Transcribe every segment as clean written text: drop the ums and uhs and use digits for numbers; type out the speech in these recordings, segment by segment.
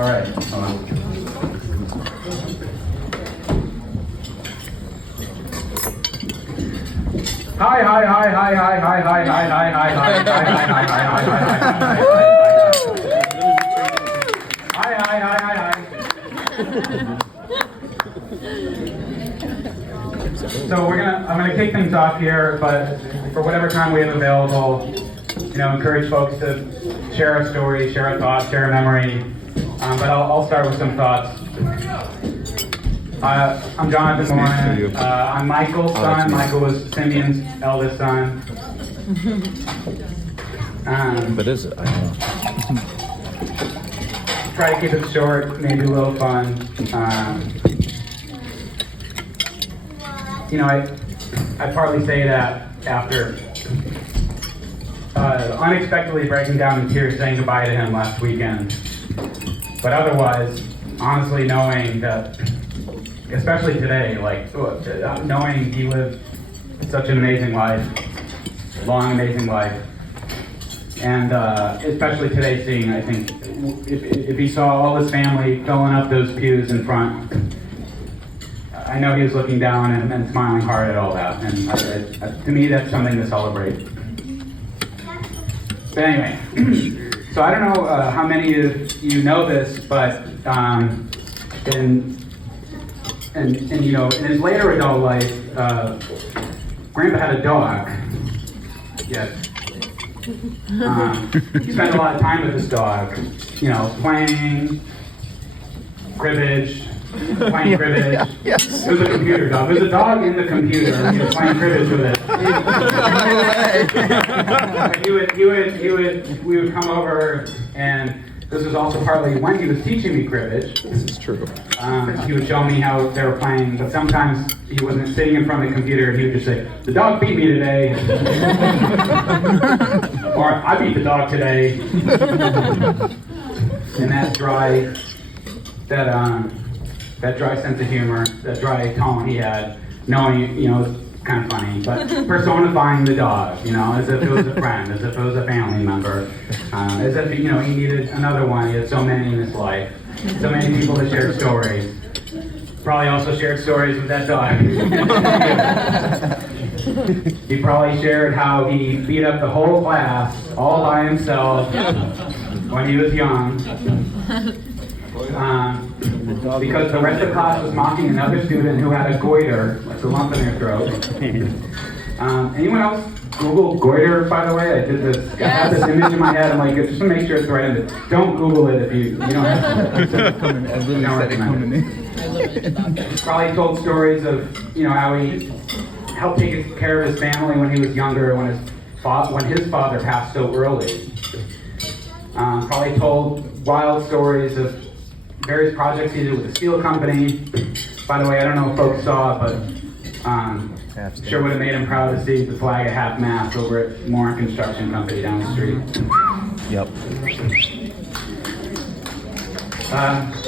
All right. Hold on. Hi, hi, hi, hi, hi, hi, hi, hi, hi, hi, hi, hi, hi, hi, hi, hi, hi, hi, hi, hi. So I'm gonna kick things off here, but for whatever time we have available, encourage folks to share a story, share a thought, share a memory. But I'll start with some thoughts. I'm Jonathan Morin. I'm Michael's son. Michael was Simeon's eldest son. But is it? I don't know. Try to keep it short, maybe a little fun. I partly say that after unexpectedly breaking down in tears saying goodbye to him last weekend. But otherwise, honestly knowing that, especially today, knowing he lived such an amazing life, long, amazing life. And especially today seeing, I think, if he saw all his family filling up those pews in front, I know he was looking down and smiling hard at all that. And to me, that's something to celebrate. But anyway, so I don't know how many of you know this, but in his later adult life, Grandpa had a dog. Yes. He spent a lot of time with this dog, playing cribbage, playing cribbage. Yes. It was a computer dog. It was a dog in the computer. He was playing cribbage with it. We would come over, and this was also partly when he was teaching me cribbage. This is true. He would show me how they were playing, but sometimes he wasn't sitting in front of the computer, and he would just say, "The dog beat me today," or "I beat the dog today." And that dry sense of humor, that dry tone he had, knowing, it was kind of funny, but personifying the dog, as if it was a friend, as if it was a family member, as if, he needed another one. He had so many in his life, so many people that shared stories. Probably also shared stories with that dog. He probably shared how he beat up the whole class all by himself when he was young. Because the rest of the class was mocking another student who had a goiter, like a lump in their throat. Anyone else Google goiter, by the way? I did this. Yes. I had this image in my head. I'm like, just to make sure it's right. Don't Google it if you don't have to. Probably told stories of, how he helped take care of his family when he was younger, when his father passed so early. Probably told wild stories of various projects he did with the steel company. By the way, I don't know if folks saw it, but sure would have made him proud to see the flag at half-mast over at Morin Construction Company down the street. Yep.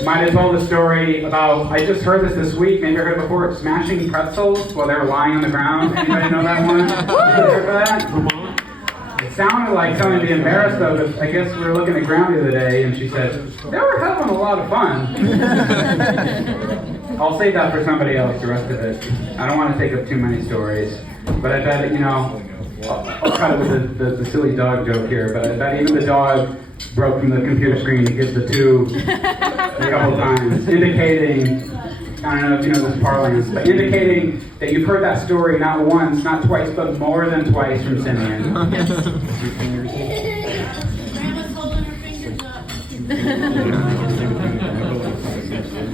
Might have told a story about, I just heard this week, maybe I heard it before, smashing pretzels while they were lying on the ground. Anybody know that one? Heard that? It sounded like something to be embarrassed of, but I guess we were looking at ground the other day, and she said, they were having a lot of fun. I'll save that for somebody else, the rest of it. I don't want to take up too many stories, but I bet, I'll cut it with the silly dog joke here, but I bet even the dog broke from the computer screen to give the two a couple times, indicating, I don't know if you know this parlance, but indicating that you've heard that story not once, not twice, but more than twice from Simeon.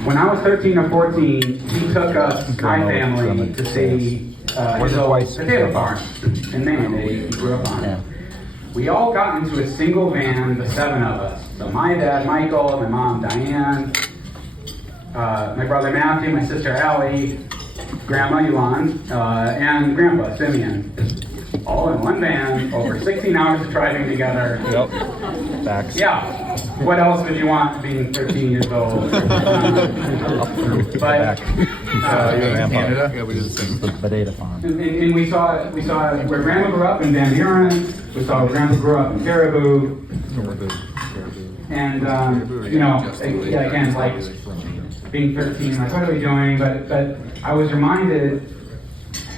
When I was 13 or 14, he took us, my family, to see his old potato farm in Maine that he grew up on. Yeah. We all got into a single van, the 7 of us. So my dad, Michael, my mom, Diane, my brother Matthew, my sister Allie, Grandma Yvonne, and Grandpa Simeon. All in one van, over 16 hours of driving together. Yep. Facts. Yeah. What else would you want being 13 years old? But Canada? Yeah, we did the same. The potato farm. And we saw where Grandma grew up in Van Buren. We saw where Grandpa grew up in Caribou. And, you know, again, like being 13, like, what are we doing? But I was reminded,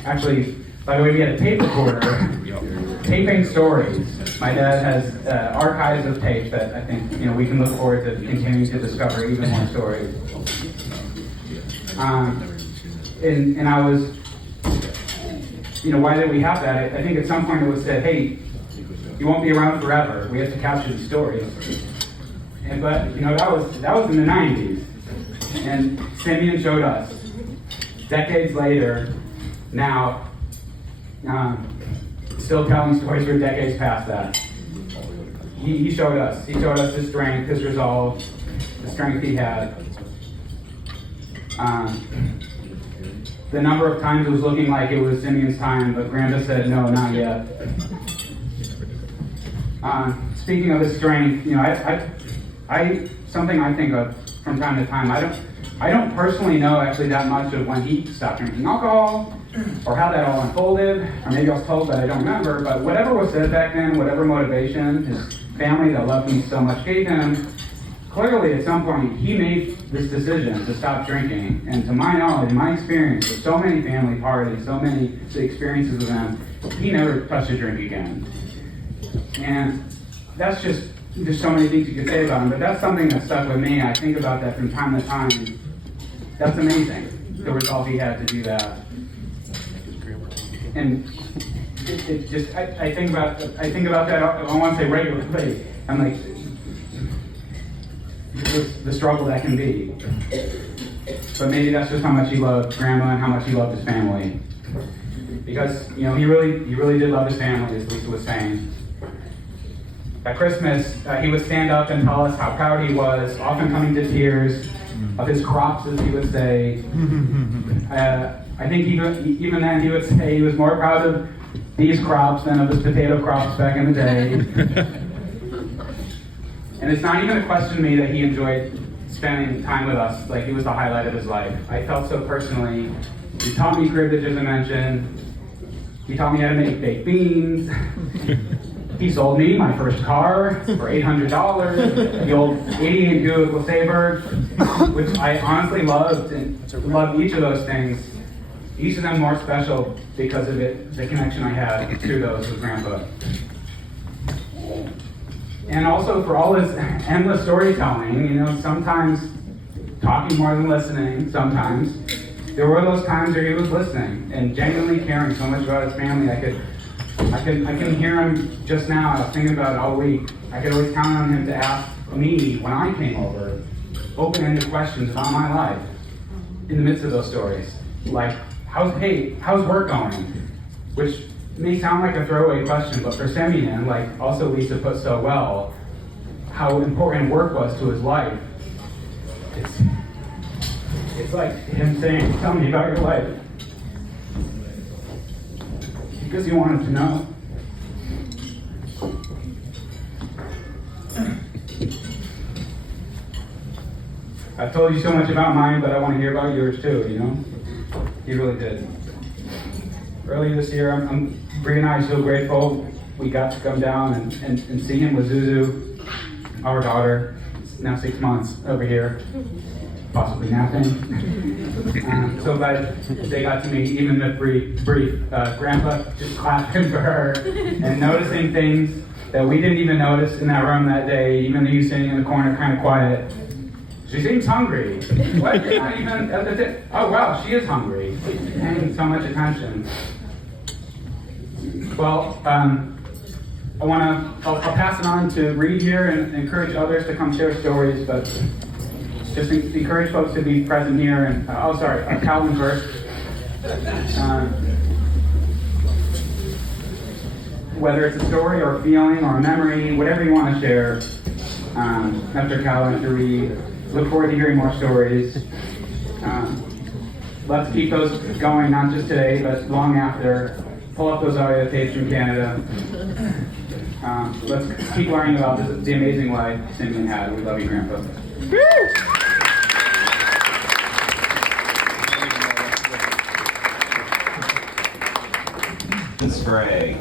actually, by the way, we had a tape recorder, taping stories. My dad has archives of tapes that I think, you know, we can look forward to continuing to discover even more stories. And I was, you know, why did we have that? I think at some point it was said, hey, you won't be around forever. We have to capture these stories. But you know, that was in the 90s. And Simeon showed us, decades later, now, still telling stories for decades past that. He showed us his strength, his resolve, the strength he had. The number of times it was looking like it was Simeon's time, but Grandpa said, no, not yet. Speaking of his strength, you know, something I think of from time to time. I don't personally know actually that much of when he stopped drinking alcohol, or how that all unfolded, or maybe I was told, but I don't remember. But whatever was said back then, whatever motivation his family that loved him so much gave him, clearly at some point he made this decision to stop drinking. And to my knowledge, my experience with so many family parties, so many experiences with him, he never touched a drink again. And that's just, there's so many things you could say about him, but that's something that stuck with me. I think about that from time to time. That's amazing, the resolve he had to do that. And it just, I think about that, I want to say regularly. I'm like, the struggle that can be. But maybe that's just how much he loved Grandma and how much he loved his family. Because, you know, he really did love his family, as Lisa was saying. At Christmas, he would stand up and tell us how proud he was, often coming to tears, of his crops, as he would say. I think even then he would say he was more proud of these crops than of his potato crops back in the day. And it's not even a question to me that he enjoyed spending time with us, like he was the highlight of his life. I felt so personally. He taught me cribbage, as I mentioned. He taught me how to make baked beans. He sold me my first car for $800, the old 88 Buick LeSabre, which I honestly loved, and loved each of those things. Each of them more special because of it, the connection I had through those with Grandpa. And also for all his endless storytelling, you know, sometimes talking more than listening, sometimes. There were those times where he was listening and genuinely caring so much about his family. I can hear him just now. I was thinking about it all week. I could always count on him to ask me, when I came over, open-ended questions about my life in the midst of those stories. Like, how's work going? Which may sound like a throwaway question, but for Simeon, like also Lisa put so well, how important work was to his life. It's like him saying, tell me about your life. Because he wanted to know. I've told you so much about mine, but I want to hear about yours too, you know? He really did. Earlier this year, Bree and I are so grateful we got to come down and see him with Zuzu, our daughter, now 6 months over here, possibly napping. So glad they got to meet, even if brief. Grandpa just clapping for her and noticing things that we didn't even notice in that room that day, even though he was sitting in the corner kind of quiet. She seems hungry. What? You're not even at the oh wow, she is hungry. Paying so much attention. Well, I'll pass it on to Reed here and encourage others to come share stories, but just encourage folks to be present here. And Calvin first. Whether it's a story or a feeling or a memory, whatever you want to share. After Calvin, after Reed, look forward to hearing more stories. Let's keep those going, not just today, but long after. Pull up those audio tapes from Canada. Let's keep learning about the amazing life Simeon had. We love you, Grandpa. This is Greg,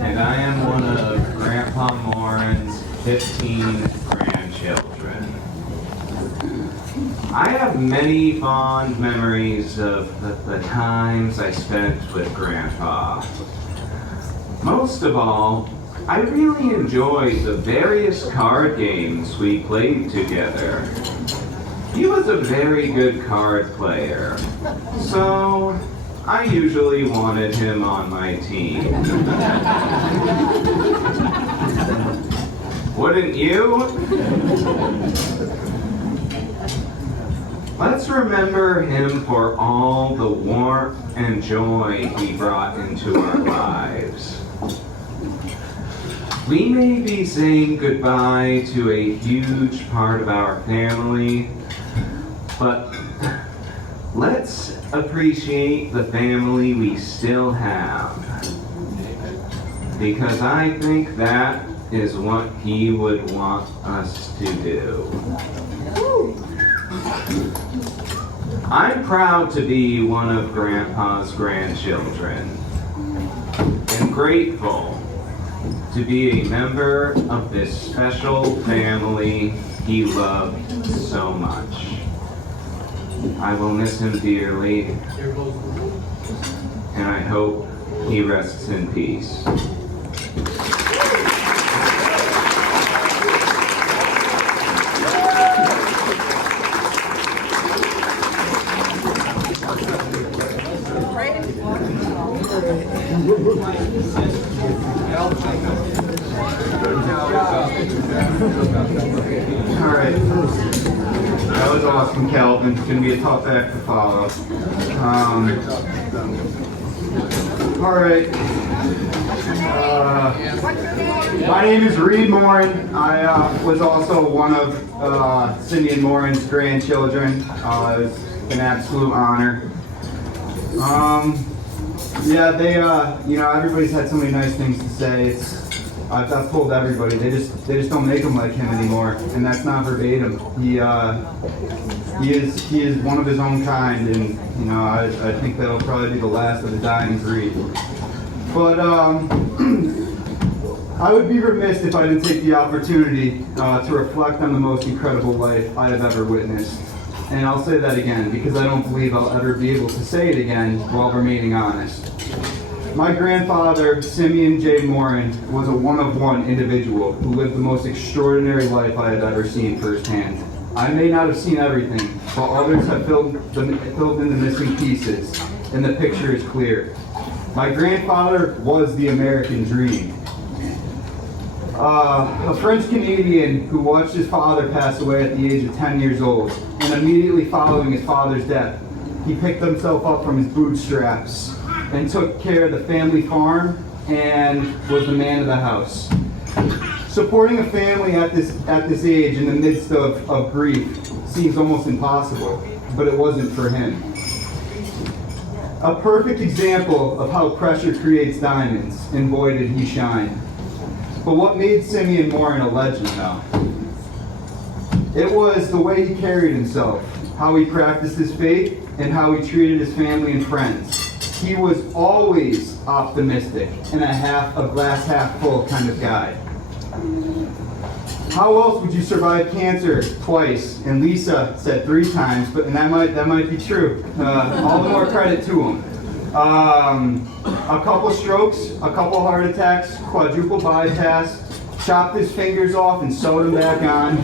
and I am one of Grandpa Morin's 15 grandchildren. I have many fond memories of the times I spent with Grandpa. Most of all, I really enjoyed the various card games we played together. He was a very good card player, so I usually wanted him on my team. Wouldn't you? Let's remember him for all the warmth and joy he brought into our lives. We may be saying goodbye to a huge part of our family, but let's appreciate the family we still have. Because I think that is what he would want us to do. I'm proud to be one of Grandpa's grandchildren and grateful to be a member of this special family he loved so much. I will miss him dearly, and I hope he rests in peace. Alright, that was awesome, Calvin. It's going to be a tough act to follow. Alright, my name is Morin. I was also one of Simeon and Morin's grandchildren. It was an absolute honor. Yeah, they, everybody's had so many nice things to say. I've told everybody, they just don't make them like him anymore, and that's not verbatim. He is one of his own kind, and I think that'll probably be the last of the dying breed. But I would be remiss if I didn't take the opportunity to reflect on the most incredible life I have ever witnessed. And I'll say that again, because I don't believe I'll ever be able to say it again while remaining honest. My grandfather, Simeon J. Morin, was a one-of-one individual who lived the most extraordinary life I have ever seen firsthand. I may not have seen everything, but others have filled in the missing pieces, and the picture is clear. My grandfather was the American dream. A French-Canadian who watched his father pass away at the age of 10 years old, and immediately following his father's death, he picked himself up from his bootstraps and took care of the family farm and was the man of the house. Supporting a family at this age in the midst of grief seems almost impossible, but it wasn't for him. A perfect example of how pressure creates diamonds, and boy did he shine. But what made Simeon Morin a legend, though? It was the way he carried himself, how he practiced his faith, and how he treated his family and friends. He was always optimistic and a glass half full kind of guy. How else would you survive cancer twice? And Lisa said 3 times, and that might be true. All the more credit to him. A couple strokes, a couple heart attacks, quadruple bypass, chopped his fingers off and sewed them back on.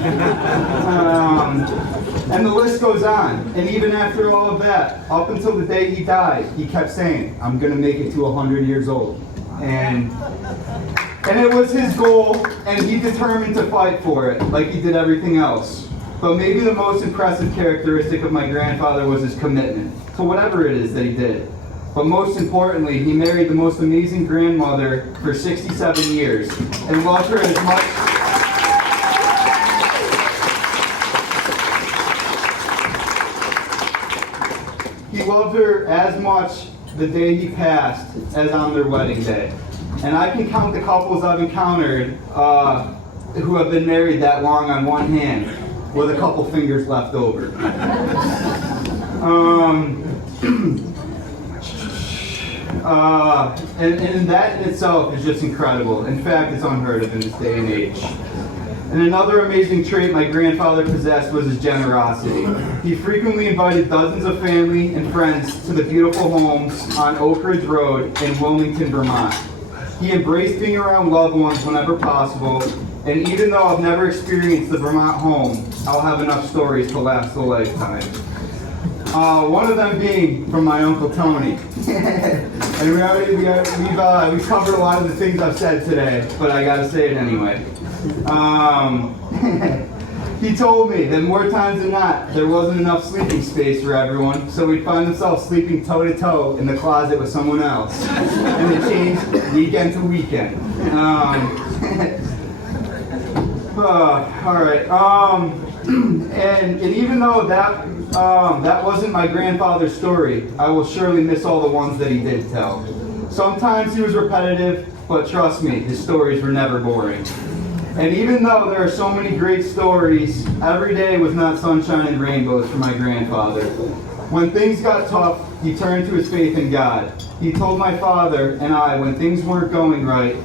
And the list goes on. And even after all of that, up until the day he died, he kept saying, I'm going to make it to 100 years old. And it was his goal, and he determined to fight for it, like he did everything else. But maybe the most impressive characteristic of my grandfather was his commitment to whatever it is that he did. But most importantly, he married the most amazing grandmother for 67 years and loved her as much. He loved her as much the day he passed as on their wedding day. And I can count the couples I've encountered who have been married that long on one hand with a couple fingers left over. And that in itself is just incredible. In fact, it's unheard of in this day and age. And another amazing trait my grandfather possessed was his generosity. He frequently invited dozens of family and friends to the beautiful homes on Oak Ridge Road in Wilmington, Vermont. He embraced being around loved ones whenever possible, and even though I've never experienced the Vermont home, I'll have enough stories to last a lifetime. One of them being from my Uncle Tony. And we've covered a lot of the things I've said today, but I gotta say it anyway. He told me that more times than not, there wasn't enough sleeping space for everyone, so we'd find themselves sleeping toe to toe in the closet with someone else. And it changed weekend to weekend. All right. And even though that wasn't my grandfather's story, I will surely miss all the ones that he did tell. Sometimes he was repetitive, but trust me, his stories were never boring. And even though there are so many great stories, every day was not sunshine and rainbows for my grandfather. When things got tough, he turned to his faith in God. He told my father and I, when things weren't going right,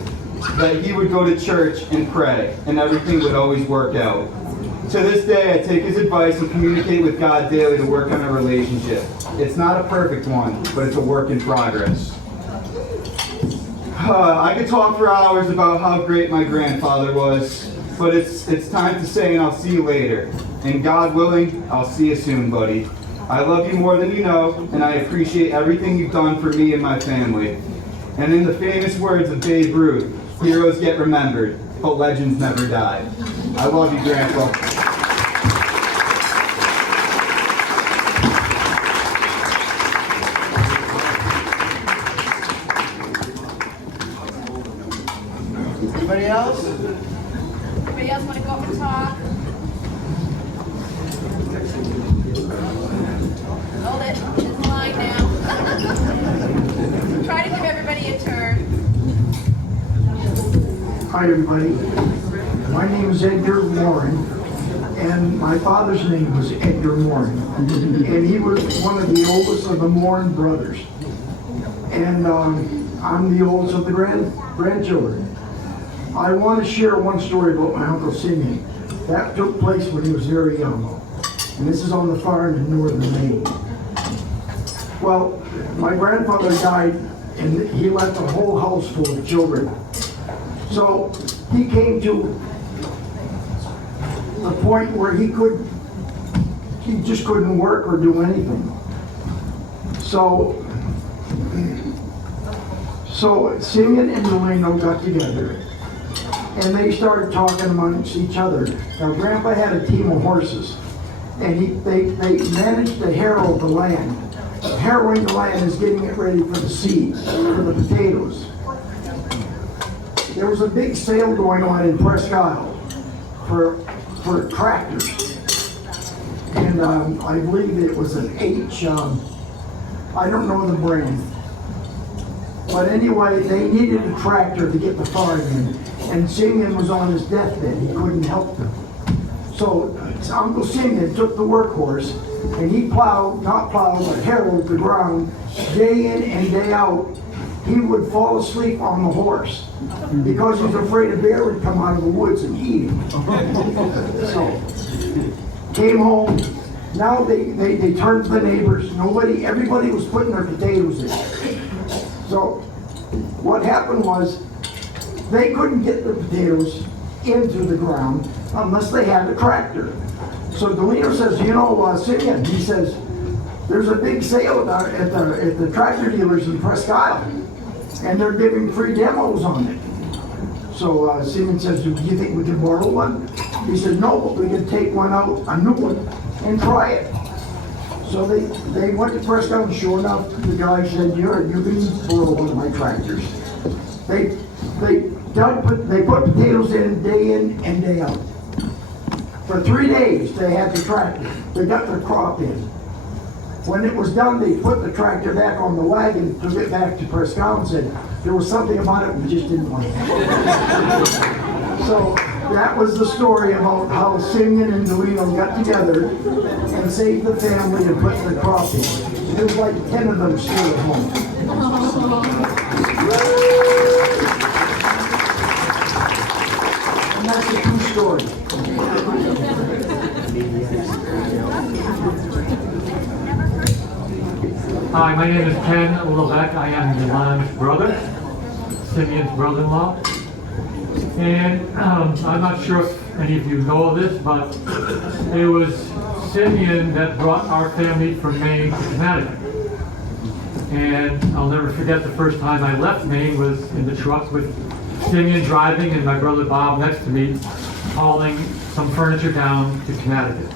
that he would go to church and pray, and everything would always work out. To this day, I take his advice and communicate with God daily to work on a relationship. It's not a perfect one, but it's a work in progress. I could talk for hours about how great my grandfather was, but it's time to say, and I'll see you later. And God willing, I'll see you soon, buddy. I love you more than you know, and I appreciate everything you've done for me and my family. And in the famous words of Babe Ruth, heroes get remembered, but legends never die. I love you, Grandpa. Anybody else? Anybody else want to go up and talk? Hold it. It's line now. Try to give everybody a turn. Hi, everybody. My name is Edgar Morin, and my father's name was Edgar Morin. And he was one of the oldest of the Morin brothers. And I'm the oldest of the grandchildren. I want to share one story about my Uncle Simeon. That took place when he was very young. And this is on the farm in northern Maine. Well, my grandfather died, and he left a whole house full of children. So he came to a point where he just couldn't work or do anything. So Simeon and Delano got together, and they started talking amongst each other. Now, Grandpa had a team of horses, and they managed to harrow the land. Harrowing the land is getting it ready for the seeds, for the potatoes. There was a big sale going on in Presque Isle for tractors, and I believe it was an H. I don't know the brand, but anyway, they needed a tractor to get the farm in. And Simeon was on his deathbed. He couldn't help them. So Uncle Simeon took the workhorse, and he harrowed the ground day in and day out. He would fall asleep on the horse because he was afraid a bear would come out of the woods and eat him. So came home. Now they turned to the neighbors. Everybody was putting their potatoes in. So what happened was, they couldn't get the potatoes into the ground unless they had a tractor. So Delano says, Simeon, he says, there's a big sale at the tractor dealers in Presque Isle, and they're giving free demos on it. So Simeon says, do you think we can borrow one? He said, no, but we can take one out, a new one, and try it. So they went to Presque Isle, and sure enough, the guy said, you can borrow one of my tractors. They put potatoes in day and day out. For 3 days, they had the tractor. They got their crop in. When it was done, they put the tractor back on the wagon, took it back to Presque Isle and said, there was something about it we just didn't like. So that was the story about how Simeon and Delano got together and saved the family and put the crop in. There was like 10 of them still at home. And that's a true story. Hi, my name is Ken Levesque. I am Milan's brother, Simeon's brother-in-law. And I'm not sure if any of you know this, but it was Simeon that brought our family from Maine to Connecticut. And I'll never forget the first time I left Maine was in the truck with Simeon driving and my brother Bob next to me hauling some furniture down to Connecticut.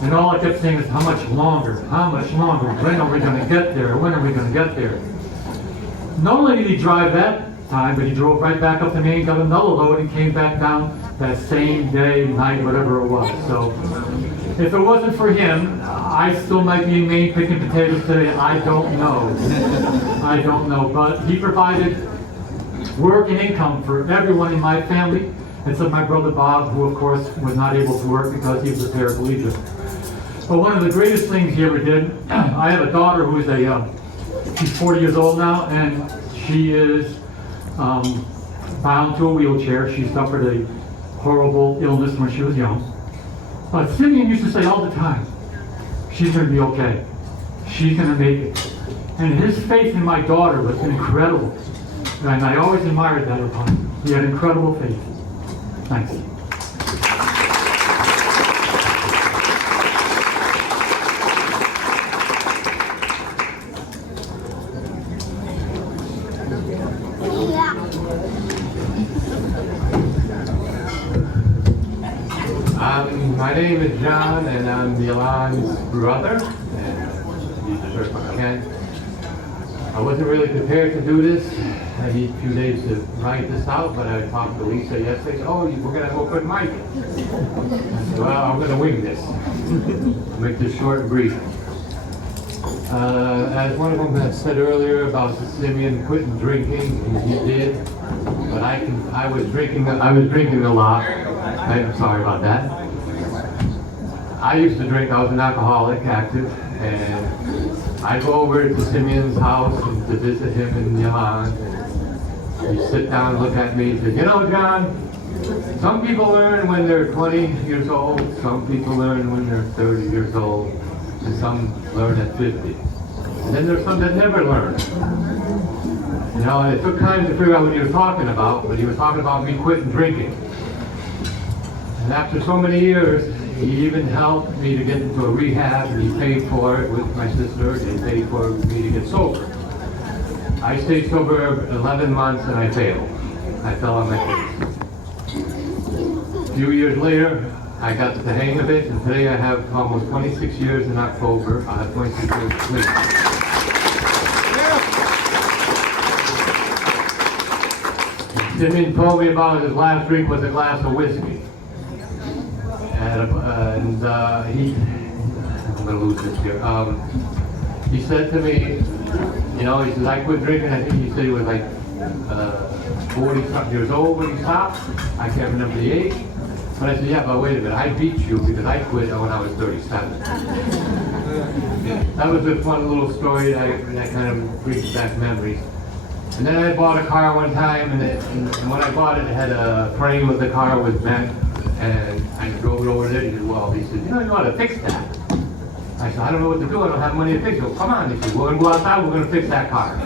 And all I kept saying is, how much longer? How much longer? When are we going to get there? When are we going to get there? Not only did he drive that time, but he drove right back up to Maine, got another load, and came back down that same day, night, whatever it was. So if it wasn't for him, I still might be in Maine picking potatoes today. I don't know. I don't know. But he provided work and income for everyone in my family, except my brother Bob, who of course was not able to work because he was a paraplegic. But one of the greatest things he ever did, I have a daughter who is she's 40 years old now, and she is bound to a wheelchair. She suffered a horrible illness when she was young. But Simeon used to say all the time, she's going to be okay. She's going to make it. And his faith in my daughter was incredible. And I always admired that about him. He had incredible faith. Thanks. My name is John, and I'm Milan's brother. And he's the first one, Ken. I wasn't really prepared to do this. I need a few days to write this out, but I talked to Lisa yesterday. Oh, we're going to go put Mike. I said, well, I'm going to wing this. Make this short and brief. As one of them had said earlier about Simeon quitting drinking, and he did. But I was drinking a lot. I'm sorry about that. I used to drink. I was an alcoholic, active, and I'd go over to Simeon's house and to visit him in Milan. He'd sit down and look at me and say, you know, John, some people learn when they're 20 years old, some people learn when they're 30 years old, and some learn at 50. And then there's some that never learn. You know, and it took time to figure out what he was talking about, but he was talking about me quitting drinking. And after so many years, he even helped me to get into a rehab, and he paid for it with my sister. They paid for me to get sober. I stayed sober 11 months and I failed. I fell on my face. A few years later, I got the hang of it, and today I have almost 26 years in October. I have 26 years clean. Simeon told me about his last drink was a glass of whiskey. I'm going to lose this here. He said to me, you know, he says, I quit drinking. I think he said he was like 40-something years old when he stopped. I can't remember the age. But I said, yeah, but wait a minute, I beat you because I quit when I was 37. That was just one little story that kind of brings back memories. And then I bought a car one time, and when I bought it, it had a frame of the car was bent. And I drove it over there. He said, well, he said, you know, you ought to fix that. I said, I don't know what to do. I don't have money to fix it. Well, come on. He said, we're going to go outside. We're going to fix that car.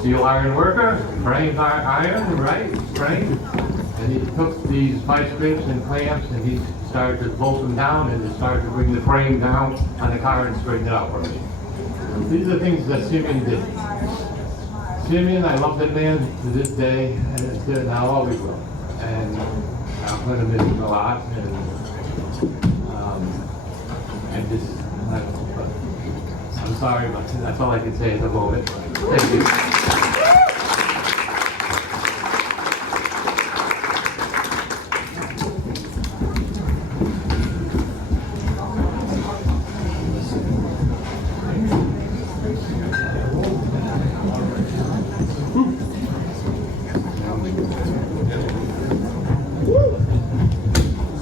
Steel iron worker, frame iron, right? Frame. And he took these vice grips and clamps, and he started to bolt them down, and he started to bring the frame down on the car and straighten it out for me. These are the things that Simeon did. Simeon, I love that man to this day, and I always will. And I'm going to miss him a lot, and I'm sorry, but that's all I can say at the moment. Thank you.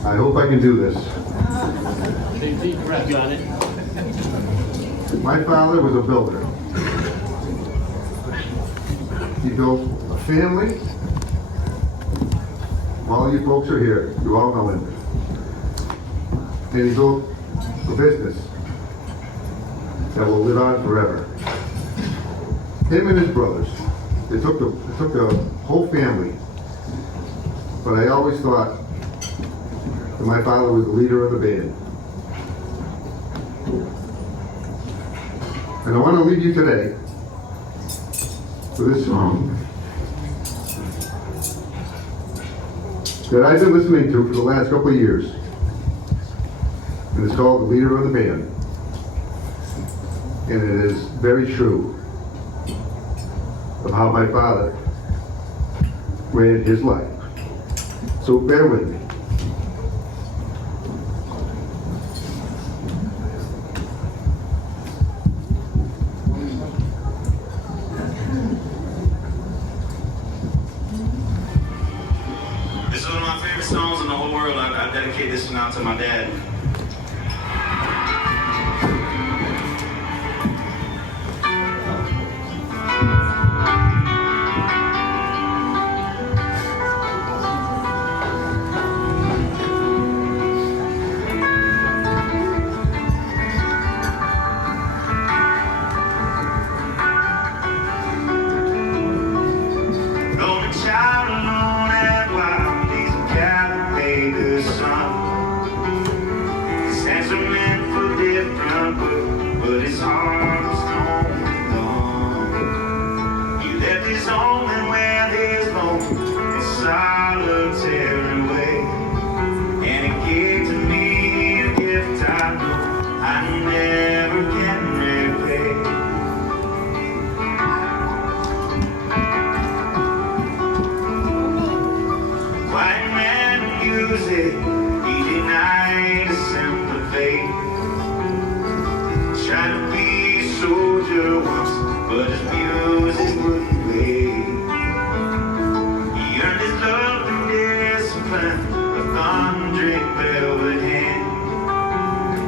I hope I can do this. Got it. My father was a builder. He built a family, All you folks are here. You all know him. And he built a business that will live on forever. Him and his brothers. It took the whole family. But I always thought that my father was the leader of the band. And I want to leave you today with this song that I've been listening to for the last couple of years. And it's called The Leader of the Band. And it is very true of how my father ran his life. So bear with me. This is one of my favorite songs in the whole world. I dedicate this one out to my dad. Only child alone and wild, he's a cattle maker's son. His hands are meant for different work, but his heart was only gone. He left his home and went his home in solitary way. And he gave to me a gift I know I never can repay. White man music, he denied his sympathy. Tried to be a soldier once, but his music wouldn't wait. He earned his love through discipline, a thundering velvet hand.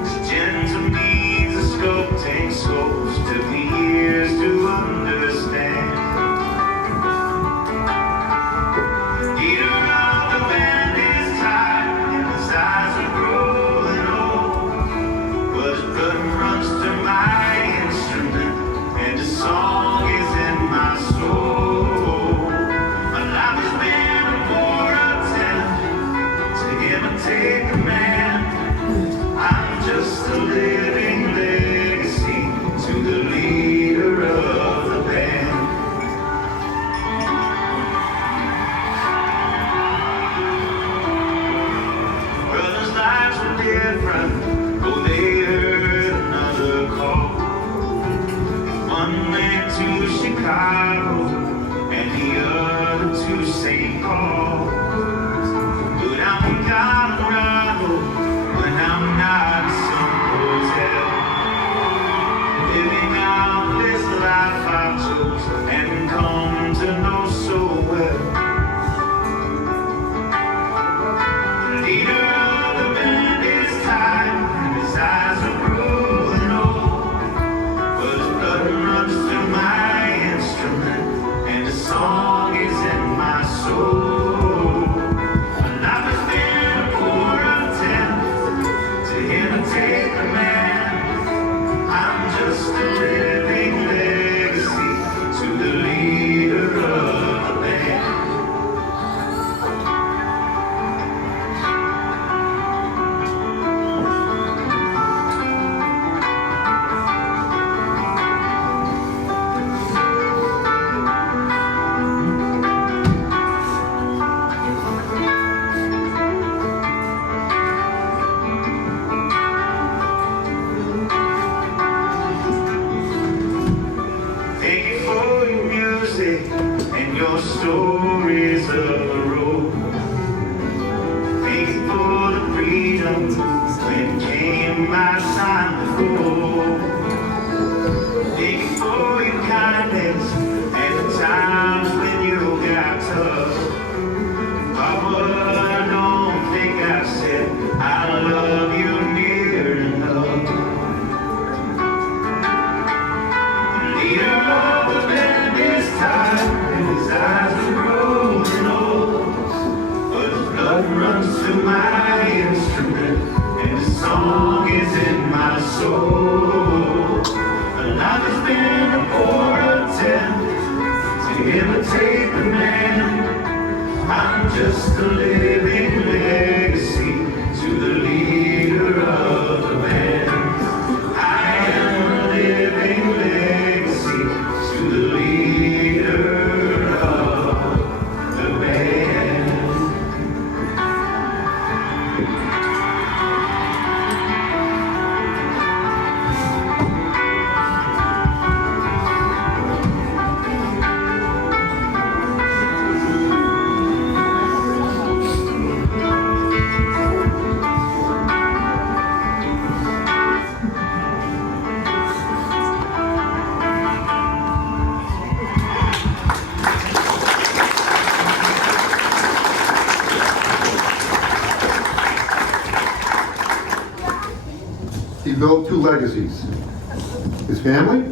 His gentle means of sculpting souls took me years to understand. Leader of the band is tired, and his eyes are growing old. But his blood runs to my instrument, and his song is in my soul. My life has been a poor attempt to imitate the man. I'm just a living legacy to the leader of the band. Brothers' lives were different, oh, they heard another call. One went to Chicago, and the other to St. Paul. But I'm in Colorado, when I'm not in some hotel, living out this life I chose and come to know so well. Leader of the band is tired, just a living legacy to the leader of the band. I am a living legacy to the leader of the band. He built two legacies, his family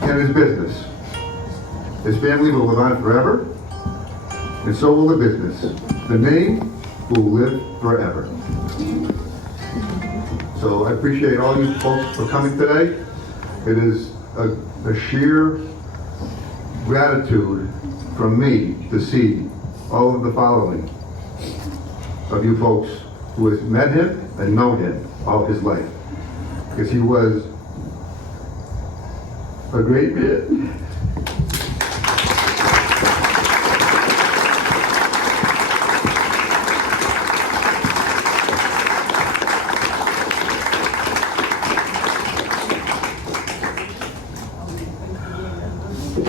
and his business. His family will live on forever, and so will the business. The name will live forever. So I appreciate all you folks for coming today. It is a sheer gratitude from me to see all of the following of you folks who has met him and known him all his life. Because he was a great man.